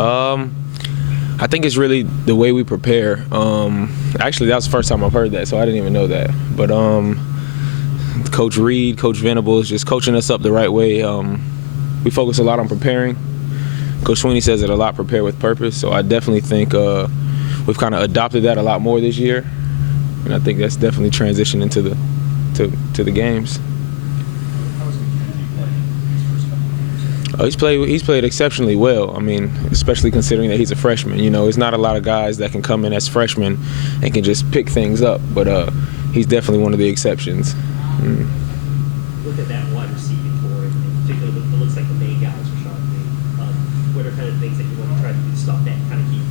I think it's really the way we prepare. Actually, that was the first time I've heard that, so I didn't even know that. But Coach Reed, Coach Venables, just coaching us up the right way. We focus a lot on preparing. Coach Sweeney says it a lot, prepare with purpose. So I definitely think we've kind of adopted that a lot more this year, and I think that's definitely transitioned into the games. He's played exceptionally well. I mean, especially considering that he's a freshman. You know, there's not a lot of guys that can come in as freshmen and can just pick things up. But he's definitely one of the exceptions. Look at that wide receiving core, in particular, it looks like the main guys are Rashad Green. What are kind of things that you want to try to do to stop that, kind of keep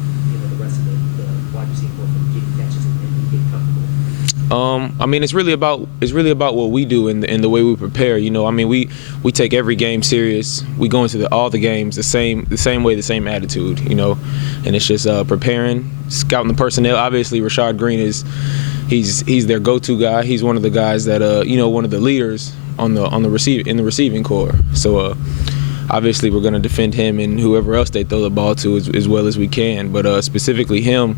the rest of the wide receiving core from getting catches and getting comfortable? I mean, it's really about what we do and the way we prepare. You know, I mean, we take every game serious. We go into all the games the same way, the same attitude. You know, and it's just preparing, scouting the personnel. Obviously, Rashad Green he's their go-to guy. He's one of the guys that one of the leaders in the receiving core. So obviously, we're going to defend him and whoever else they throw the ball to as well as we can. But specifically him,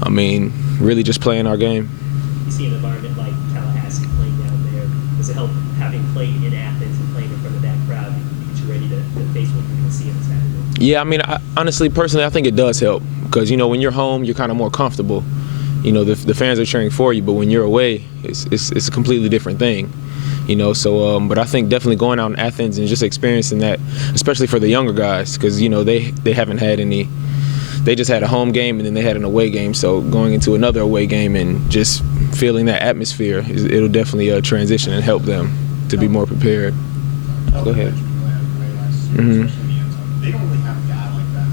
I mean, really just playing our game. You see an environment like Tallahassee playing down there. Does it help having played in Athens and playing in front of that crowd to get you ready to face what you're going to see on Saturday? Yeah, I mean, honestly, personally, I think it does help because, when you're home, you're kind of more comfortable. You know, the fans are cheering for you, but when you're away, it's a completely different thing. You know, so but I think definitely going out in Athens and just experiencing that, especially for the younger guys, because they haven't had any. They just had a home game and then they had an away game. So going into another away game and just feeling that atmosphere, it'll definitely transition and help them to be more prepared. Go ahead. Mm-hmm. They don't really have a guy like that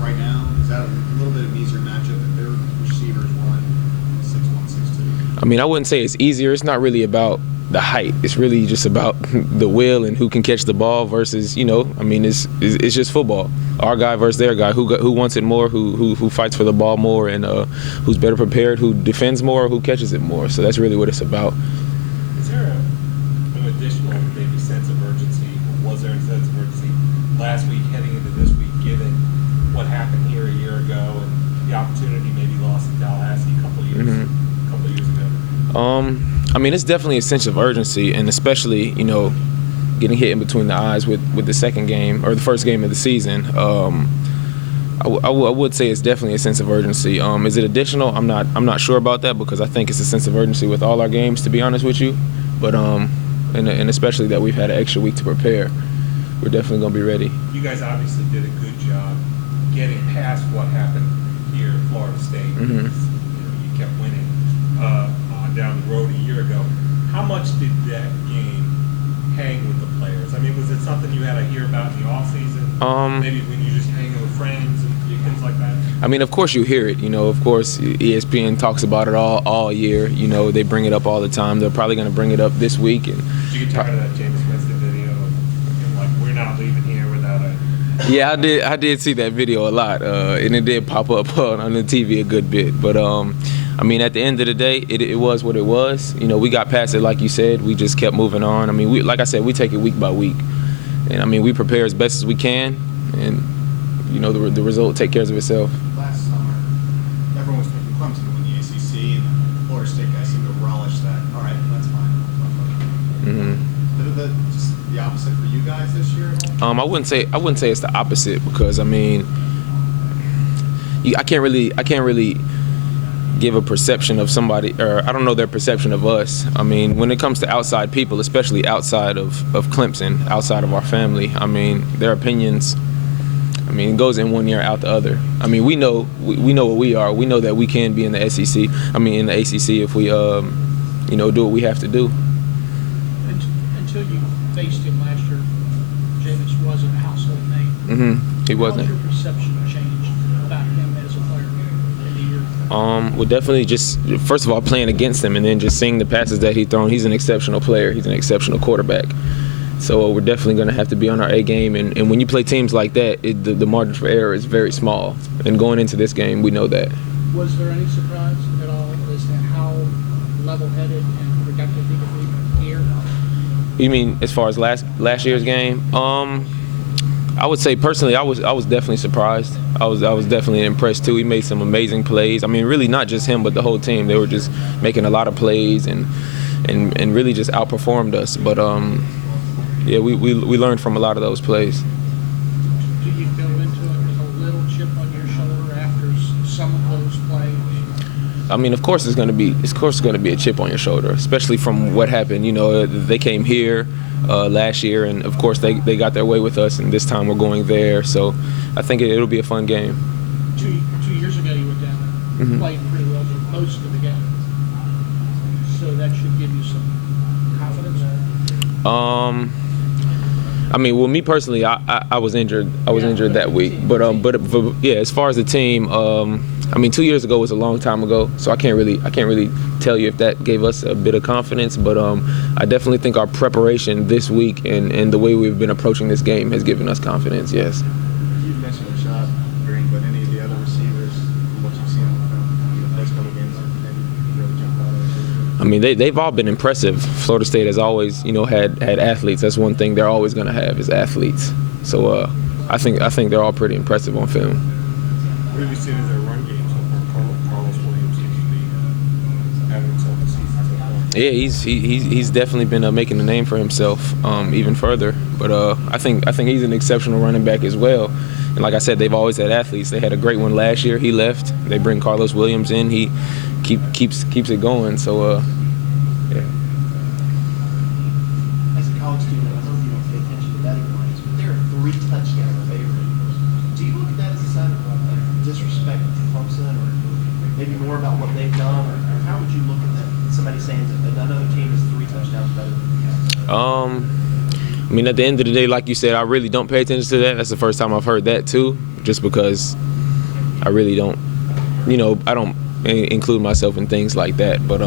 right now. Is that a little bit of an easier matchup that their receivers run 6'1", 6'2"? I mean, I wouldn't say it's easier. It's not really about the height. It's really just about the will and who can catch the ball versus, I mean, it's just football. Our guy versus their guy. Who wants it more? Who fights for the ball more? And who's better prepared? Who defends more? Who catches it more? So that's really what it's about. Is there an additional maybe sense of urgency? Or was there a sense of urgency last week heading into this week, given what happened here a year ago and the opportunity maybe lost in Tallahassee a couple of years ago? I mean, it's definitely a sense of urgency, and especially, getting hit in between the eyes with the second game or the first game of the season. I would say it's definitely a sense of urgency. Is it additional? I'm not sure about that because I think it's a sense of urgency with all our games, to be honest with you. But and especially that we've had an extra week to prepare, we're definitely gonna be ready. You guys obviously did a good job getting past what happened here at Florida State. Mm-hmm. You kept winning down the road a year ago. How much did that game hang with the players? I mean, was it something you had to hear about in the offseason? Maybe when you're just hanging with friends and things like that? I mean, of course you hear it. Of course ESPN talks about it all year. They bring it up all the time. They're probably going to bring it up this week. And did you get tired of that James Winston video? Like, we're not leaving here without a... Yeah, I did see that video a lot, and it did pop up on the TV a good bit. But I mean, at the end of the day, it was what it was. We got past it, like you said. We just kept moving on. I mean, like I said, we take it week by week, and I mean, we prepare as best as we can, and the result take care of itself. Last summer, everyone was thinking Clemson would win the ACC, and the Florida State guys seemed to relish that. All right, that's fine. Mm-hmm. Just the opposite for you guys this year? I wouldn't say it's the opposite because I mean, I can't really give a perception of somebody, or I don't know their perception of us. I mean, when it comes to outside people, especially outside of Clemson, outside of our family, I mean, their opinions, I mean, it goes in one ear, out the other. I mean, we know what we are. We know that we can be in the SEC, in the ACC if we, do what we have to do. Until you faced him last year, Jenkins wasn't a household name. Mm-hmm. He wasn't. How's your perception changed about him as a player in the year? Well, definitely just, first of all, playing against him and then just seeing the passes that he's thrown. He's an exceptional player. He's an exceptional quarterback. So we're definitely going to have to be on our A game. And when you play teams like that, the margin for error is very small. And going into this game, we know that. Was there any surprise at all as to how level-headed and productive he could be here? You mean as far as last year's game? I would say personally, I was definitely surprised. I was definitely impressed too. He made some amazing plays. I mean, really not just him, but the whole team. They were just making a lot of plays and really just outperformed us. But yeah, we learned from a lot of those plays. Do you go into it with a little chip on your shoulder after some of those plays? I mean, of course it's going to be a chip on your shoulder, especially from what happened. You know, they came here last year, and of course they got their way with us, and this time we're going there. So I think it'll be a fun game. 2 years ago you were down there, Mhm. played pretty well for most of the game. So that should give you some confidence. I mean, well, me personally, I was injured. I was injured that week. But yeah, as far as the team, I mean, 2 years ago was a long time ago, so I can't really tell you if that gave us a bit of confidence. But I definitely think our preparation this week and the way we've been approaching this game has given us confidence. Yes. You mentioned Rashad Green, but any of the other receivers, from what you've seen on the film, the first couple games, they really jumped out. I mean, they've all been impressive. Florida State has always, you know, had athletes. That's one thing they're always going to have is athletes. So I think they're all pretty impressive on film. What have you seen in their run game so far? Carlos Williams seems to be having himself a season so far. Yeah, he's definitely been making a name for himself even further. But I think he's an exceptional running back as well. And like I said, they've always had athletes. They had a great one last year. He left. They bring Carlos Williams in. He keeps it going. So yeah. As a college student, I know you don't pay attention to betting lines, but there are 3 touchdown favorites. Do you look at that as a sign of disrespect to Clemson, or maybe more about what they've done, or how would you look at that? Somebody saying that another team is 3 touchdowns better than you guys. I mean, at the end of the day, like you said, I really don't pay attention to that. That's the first time I've heard that too, just because I really don't, you know, I don't include myself in things like that. But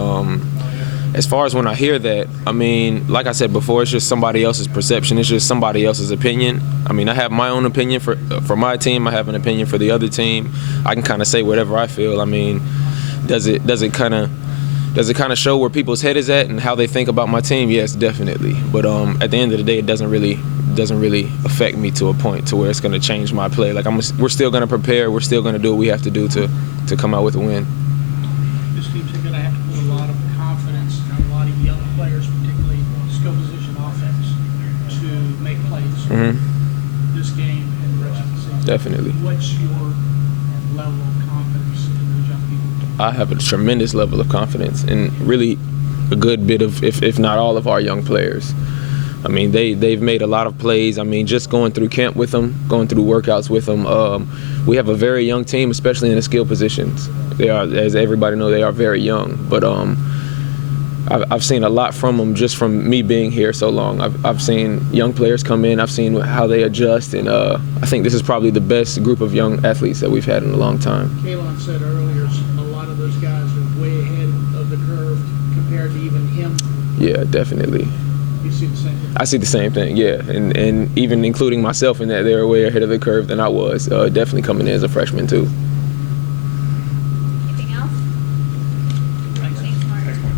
as far as when I hear that, I mean, like I said before, it's just somebody else's perception. It's just somebody else's opinion. I mean, I have my own opinion for my team. I have an opinion for the other team. I can kind of say whatever I feel. I mean, does it kind of show where people's head is at and how they think about my team? Yes, definitely. But at the end of the day, it doesn't really affect me to a point to where it's going to change my play. Like we're still going to prepare. We're still going to do what we have to do to come out with a win. This team's going to have to put a lot of confidence in a lot of young players, particularly skill position offense, to make plays this game and the rest of the season. Definitely. What's your level of confidence in those young people? I have a tremendous level of confidence in really a good bit of, if not all of our young players. I mean, they've made a lot of plays. I mean, just going through camp with them, going through workouts with them. We have a very young team, especially in the skill positions. They are, as everybody knows, they are very young. But I've seen a lot from them just from me being here so long. I've seen young players come in. I've seen how they adjust, and I think this is probably the best group of young athletes that we've had in a long time. Kalon said earlier, a lot of those guys are way ahead of the curve compared to even him. Yeah, definitely. You see the same thing? I see the same thing, yeah. And even including myself in that, they were way ahead of the curve than I was, definitely coming in as a freshman too.